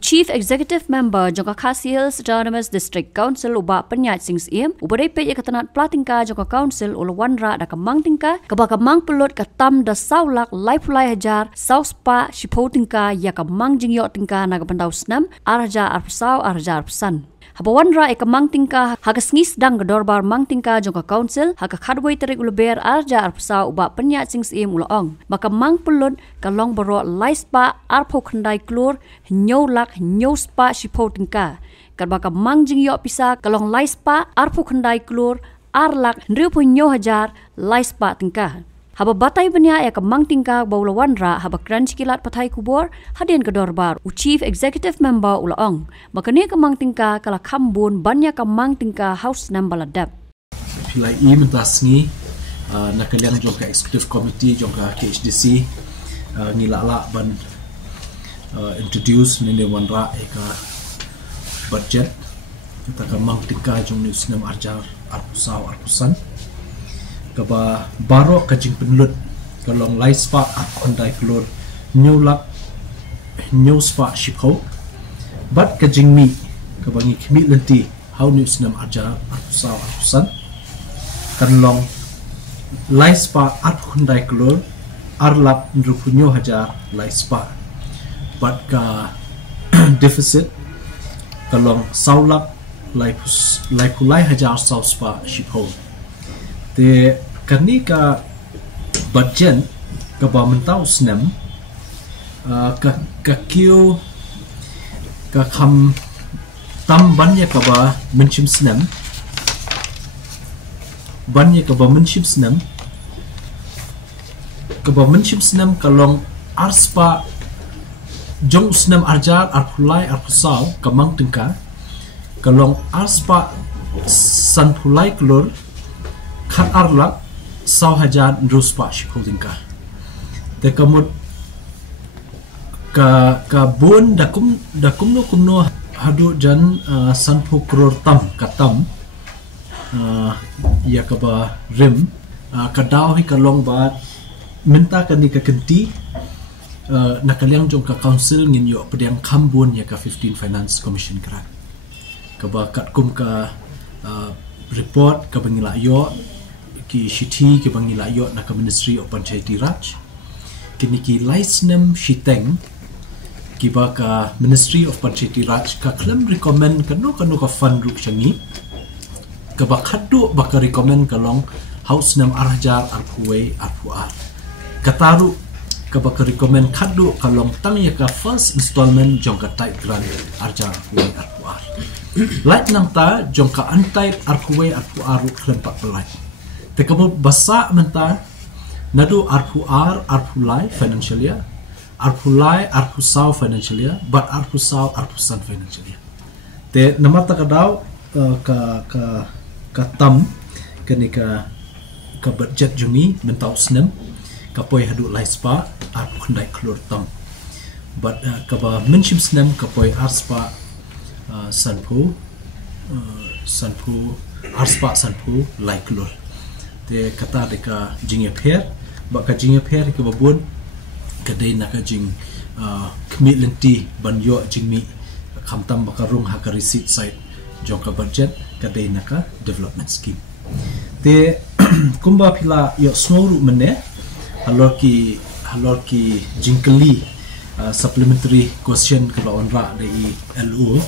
Chief Executive Member Jongka Khasi Hills Autonomous District Council uba penyat sing CEM ubare pe ketanat platingka Jongka Council ul Wanrah da Mang Tyngka keba Mang pelot katam da saulak laipulai hajar sauspa shipo Tyngka ya Mang jingyo Tyngka na kapandau snam arja arpsau arja arpsan. Haba Wanrah Mang Tyngka hagas ngis dang gedorbar Mang Tyngka Jongka Council haga khadway terik uluber arja arpsau uba penyat sing CEM ulaong maka Mang pelot kalong baro laispa arpo khandai klur nyoulak nyospa shipo Tyngka karbaka Mang jingyo pisa kalong laispa arpo khandai klur arlak nriupo nyo hajar laispa Tyngka. Haba batai benya ya Mang Tyngka baula Wanrah haba kran cikilat patai kubor hadien kedorbar Chief Executive Member ulaong makane Mang Tyngka kala kambun banya Mang Tyngka house nambaladap pilai mentasngi nakaliang jongka executive committee jongka KHADC ngilala ban introduce nende Wanrah eka budget kita Mang Tyngka jong news nam arjar arpusau arpusan kaba baro kajing penlut kalong laispa akondai klur nyulak nyospa shipho bat kajing mi kabangi kemi lenti how news nam arjar arpusau arpusan kalong laispa akondai klur arlap nrupunyo hajar laispa bat ka deficit kalong saulak laipulai hajar sauspa shipho te kani ka budget ka ba mentau snam ka kio ka kham tam banya ka ba menchim snam banya ka ba menchim snam kalong arspa jong snam arjar arpulai arpusau ka Mang Tyngka kalong arspa sanpulai klur khat arlak sau hajar ruspa shipo Tyngka te kamut ka bun dakum no hadu jan sanpu kror tam katam ya kaba rim kadau hi kalong ba minta kani ka kenti nakaliang jong ka council ngin yo pediang kambun ya ka 15 finance commission kran kaba katkum ka report ka bangila yo ki shiti ke bangila yo na ka Ministry of Panchayati Raj kini ki license shiteng ki ba ka Ministry of Panchayati Raj ka claim recommend kanu ka fund ruk changi ka ba khaddu ba ka recommend kalong house nam arjar arpuwe arpuar kataru ka ba ka recommend khaddu kalong tang ya ka first installment jong ka type grant arjar arpuwe arpuar light nang ta jong ka antai arpuwe arpuar ruk claim pak belai tekabo basa menta nadu arpuar arpulai financial year arpulai arpusau financial year but arpusau arpusan financial year te namata kadau ka tam kani ka budget jungi mentau snem kapoi hadu laispa arpundai klur tam but kaba menshim snem kapoi arspa sanpu arspa sanpu laiklur te kata deka jing pher baka jing pher ke babun kadai naka jing kmi lenti banyo jingmi khamtam baka rung ha ka receipt site jongka budget kadai naka development scheme te kumba phila yo snoru mene halor ki jingkali supplementary question ka Wanrah dei LU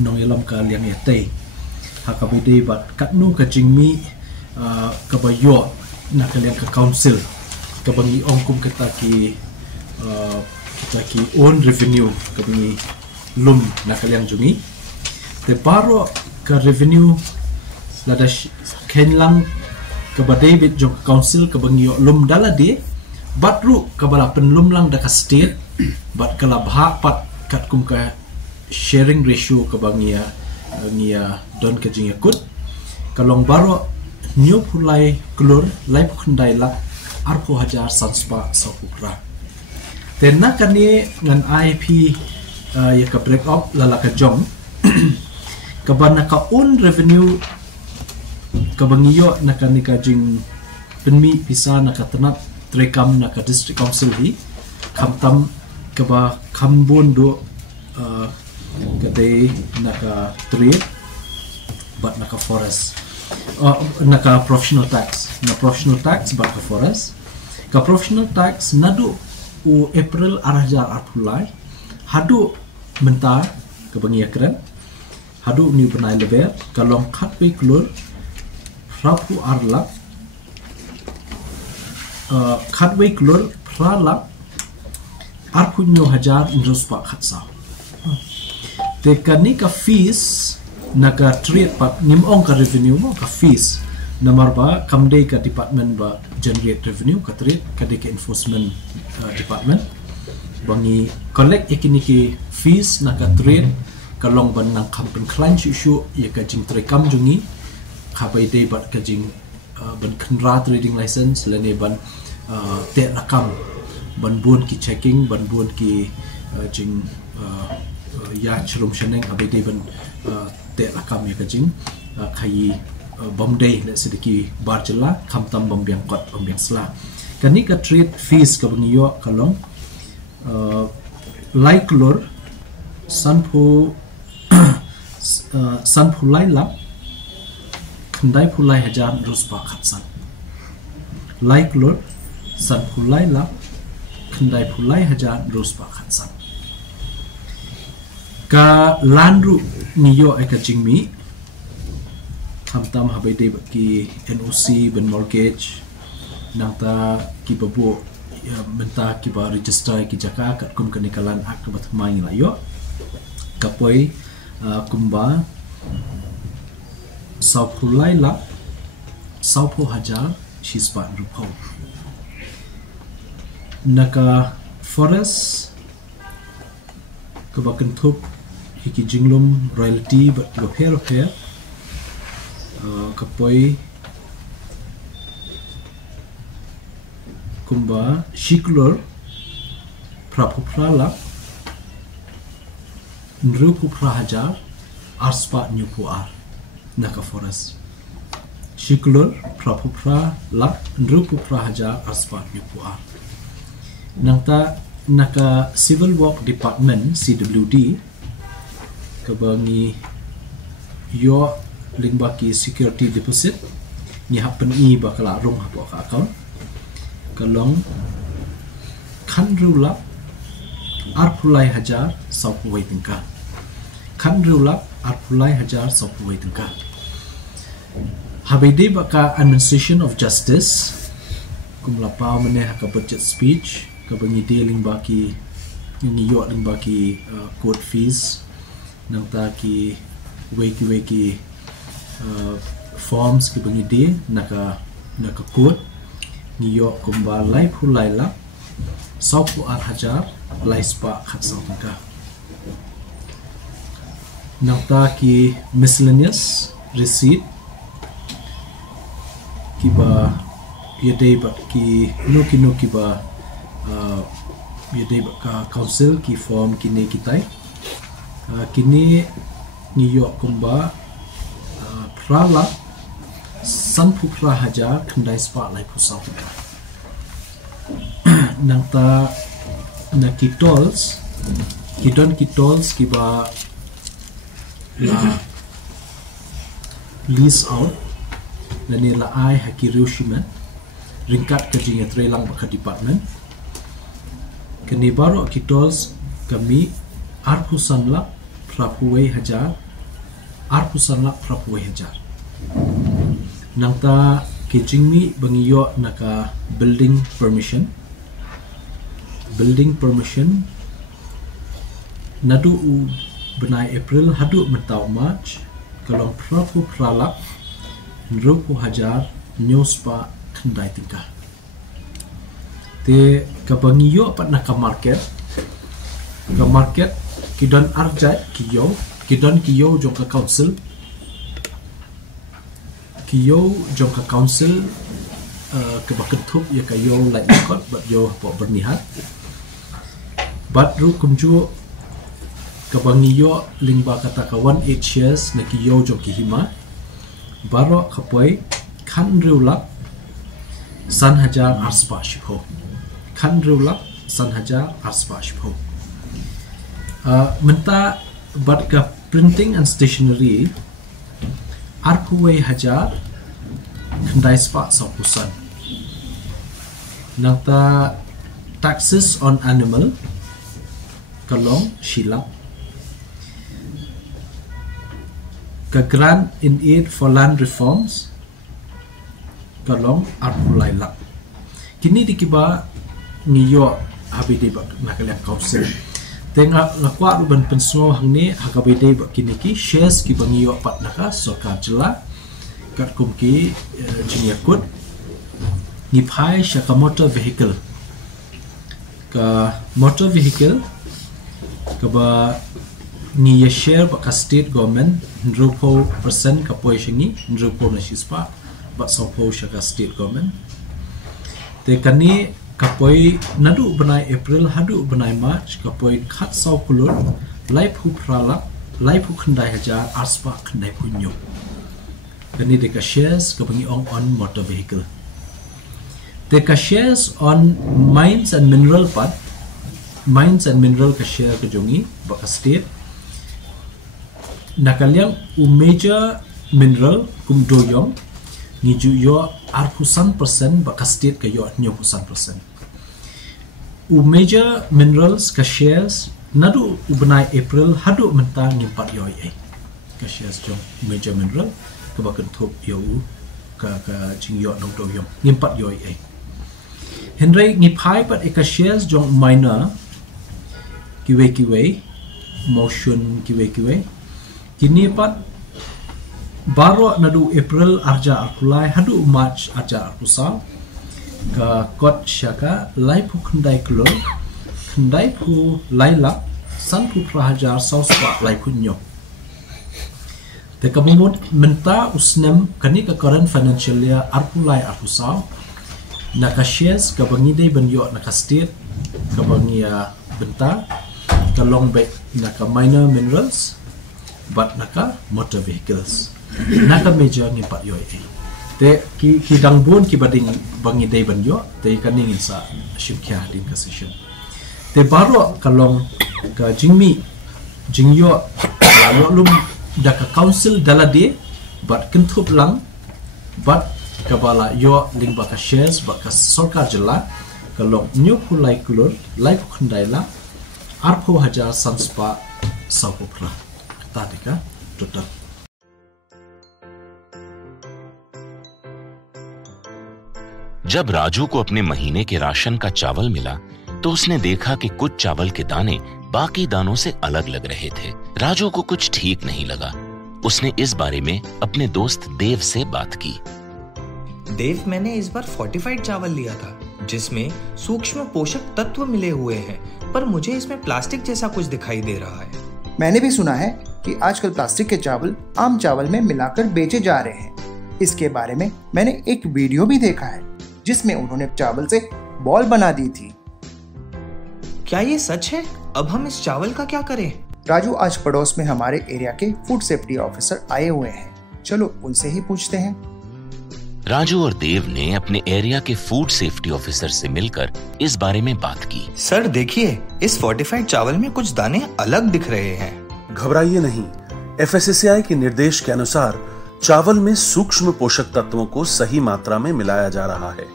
nongilam ka liang yatei hakabide bat katnu ka jingmi kabayo nakaliang ka council kabangi ongkum kita ki own revenue kabangi lum nakaliang jungi te baro ka revenue lada kenlang kabadai bit jong council kabangi lum dalade batru kabala penlum lang da ka state bat kala bha pat katkum ka sharing ratio kabangi ngia don ka jinga kut kalong baro new pulai klur lai khandai la arpo hajar sanspa sopukra tenna kani ngan IP ya ka break up lala ka jong kabana ka own revenue kabangiyo nakani ka jing penmi pisa nakatanap trekam naka district council hi kamtam kaba kambun do kadai naka trade but naka forest naka professional tax but ka forest ka professional tax nadu u April arahjar arpulai hadu mentar ke bangiakran hadu ni benai leber kalong khatwe klur rapu arlak khatwe klur pralak arpunyo hajar indus pak khatsa te kani ka fees naga trade pat nimong ka revenue mo ka fees namar ba kamdei ka department ba generate revenue ka trade ka de enforcement department bangi collect ekiniki fees naga trade kalong ban nang kampen klan chu ya ka jing trekam jungi khabai de bat ka jing ban khnra trading license lene ban te rakam ban bun ki checking ban bun ki jing ya chrum sheneng abai de ban te rakam ya ka jing khai bomday le sediki barjela khamtam bombyang kot bombyang sla kani ka trade fees ka bangiyo kalong like lor sanphu lai lap khandai phulai hajar ruspa khatsan like lor sanphu lai lap khandai phulai hajar ruspa khatsan ka landru niyo eka jingmi hamtam habai de ki NOC ben mortgage nangta ki babu menta ki ba register ki jaka kat kum kanikalan ak ka bathmai la yo kapoi kumba saupulai la saupo hajar shispa rupo naka forest kabakan thup hiki jinglum royalty but repair kapoi kumba shiklor prapupra nrupupra hajar arspa nyupuar naka forest shiklor prapupra nrupupra hajar arspa nyupuar nangta naka civil work department CWD kabangi yo lingbaki security deposit ni happen i bakala rom hapo ka account kalong khandrula arpulai hajar saupuwai tingka khandrula arpulai hajar saupuwai tingka habide baka administration of justice kumlapa mene ka budget speech kabangi dealing baki ni yo lingbaki court fees nangta ki weki forms ki bangi de naka court niyo kumba lai phulai la saupu ar hajar lai spa khat sauka nangta ki miscellaneous receipt ki ba yedei ba ki no ki ba yedei ba ka council ki form kini kitai kini niyo kumba prala sanpupra hajar khandai spa lai pusau nangta nakitols ki ba la lease out lani la ai hakirushima ringkat ka jinga trelang ba department kani baro kitols kami arpusan la prapuwei hajar arpusan la prapuwei hajar nangta kijingmi bangiyo naka building permission nadu u benai April hadu mentau March kalong prapu pralak nrupu hajar nyospa khandai tingka te kabangiyo pat naka market kidon arjai kiyo jong ka council kebakentup ya kayo like kot bat yo po bernihat bat ru kumju kabangiyo lingba kata kawan 8 years na kiyo jong kihima baro kapoi kan riulak san hajar arspa shipho Menta bat ka printing and stationery arpuwe hajar kendai spa saupusan. Nangta taxes on animal kalong Shillong. Ka grant in aid for land reforms kalong arpulai lak. Kini dikiba niyo habide bak nakaliak council. Tengah ngakwa ruban pensuo hangni hakabide bak kini ki shares ki bangiyo pat naka sorkar jela kat kumki jinyakut nipai shaka motor vehicle ka motor vehicle ka ba ni share bak state government 100% ka poishingi 100% na shispa bak sopo shaka state government te kani kapoi nadu benai April hadu benai March kapoi khat sau kulur lai phu prala lai phu khandai hajar aspa khandai punyo kani de ka shares ka bangi on motor vehicle de ka shares on mines and mineral ka share ka jongi baka state nakaliang major mineral kum doyong ni ju yo arpusan persen baka state ka yo 90%. Major minerals ka shares nadu benai April hadu mentang ngimpat yo ka shares jong major mineral ka bakan thop yo ka jing yo nong do yo ngimpat yo Henry ngipai pat ka shares jong minor kiwe motion kiwe kini pat baro nadu April arja arkulai hadu March arja arkusal ka kot syaka lai pu khandai klor khandai pu laila san pu prahajar sauspa lai punyo te kabumut menta usnem kani ka current financial year arkulai arkusal naka shares ka bangi dei banyo naka state ka bangia benta ka long back naka minor minerals but naka motor vehicles naka major ngimpat yo te ki dangbun ki bading bangi dei banyo te kaning sa shimkya din ka session te baro kalong ka jingmi jingyo yo lum da ka council dalade but kentup lang but kabala yo ling ba ka shares ba ka sarkar jela kalong new pulai kulur lai khandai la arpho hajar sanspa sapopra tadika total. जब राजू को अपने महीने के राशन का चावल मिला तो उसने देखा कि कुछ चावल के दाने बाकी दानों से अलग लग रहे थे। राजू को कुछ ठीक नहीं लगा। उसने इस बारे में अपने दोस्त देव से बात की। देव, मैंने इस बार फोर्टिफाइड चावल लिया था जिसमें सूक्ष्म पोषक तत्व मिले हुए हैं, पर मुझे इसमें प्लास्टिक जैसा कुछ दिखाई दे रहा है। मैंने भी सुना है कि आजकल प्लास्टिक के चावल आम चावल में मिलाकर बेचे जा रहे हैं। इसके बारे में मैंने एक वीडियो भी देखा है जिसमें उन्होंने चावल से बॉल बना दी थी। क्या ये सच है? अब हम इस चावल का क्या करें? राजू, आज पड़ोस में हमारे एरिया के फूड सेफ्टी ऑफिसर आए हुए हैं, चलो उनसे ही पूछते हैं। राजू और देव ने अपने एरिया के फूड सेफ्टी ऑफिसर से मिलकर इस बारे में बात की। सर देखिए, इस फोर्टिफाइड चावल में कुछ दाने अलग दिख रहे हैं। घबराइए नहीं, FSSAI के निर्देश के अनुसार चावल में सूक्ष्म पोषक तत्वों को सही मात्रा में मिलाया जा रहा है।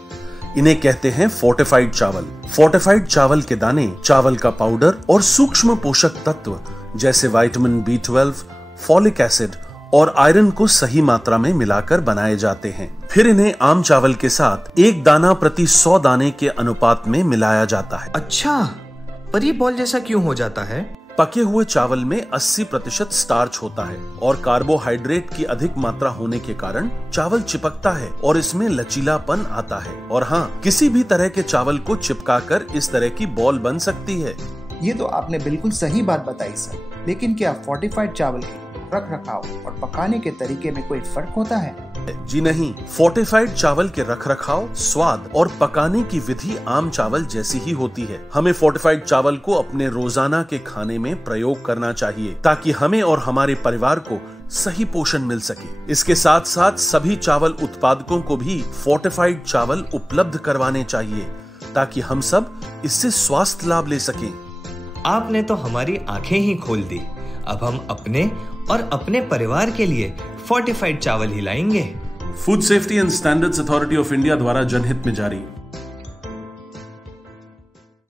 इन्हें कहते हैं फोर्टिफाइड चावल। फोर्टिफाइड चावल के दाने चावल का पाउडर और सूक्ष्म पोषक तत्व जैसे विटामिन B12, फॉलिक एसिड और आयरन को सही मात्रा में मिलाकर बनाए जाते हैं। फिर इन्हें आम चावल के साथ 1 दाना प्रति 100 दाने के अनुपात में मिलाया जाता है। अच्छा, पर ये बॉल जैसा क्यों हो जाता है? पके हुए चावल में 80% स्टार्च होता है और कार्बोहाइड्रेट की अधिक मात्रा होने के कारण चावल चिपकता है और इसमें लचीलापन आता है। और हाँ, किसी भी तरह के चावल को चिपकाकर इस तरह की बॉल बन सकती है। ये तो आपने बिल्कुल सही बात बताई सर, लेकिन क्या फोर्टिफाइड चावल के रख रखाव और पकाने के तरीके में कोई फर्क होता है? जी नहीं, फोर्टिफाइड चावल के रख रखाव, स्वाद और पकाने की विधि आम चावल जैसी ही होती है। हमें फोर्टिफाइड चावल को अपने रोजाना के खाने में प्रयोग करना चाहिए ताकि हमें और हमारे परिवार को सही पोषण मिल सके। इसके साथ साथ सभी चावल उत्पादकों को भी फोर्टिफाइड चावल उपलब्ध करवाने चाहिए ताकि हम सब इससे स्वास्थ्य लाभ ले सकें। आपने तो हमारी आंखें ही खोल दी। अब हम अपने और अपने परिवार के लिए फोर्टिफाइड चावल ही लाएंगे। Food safety and standards authority of India द्वारा जनहित में जारी।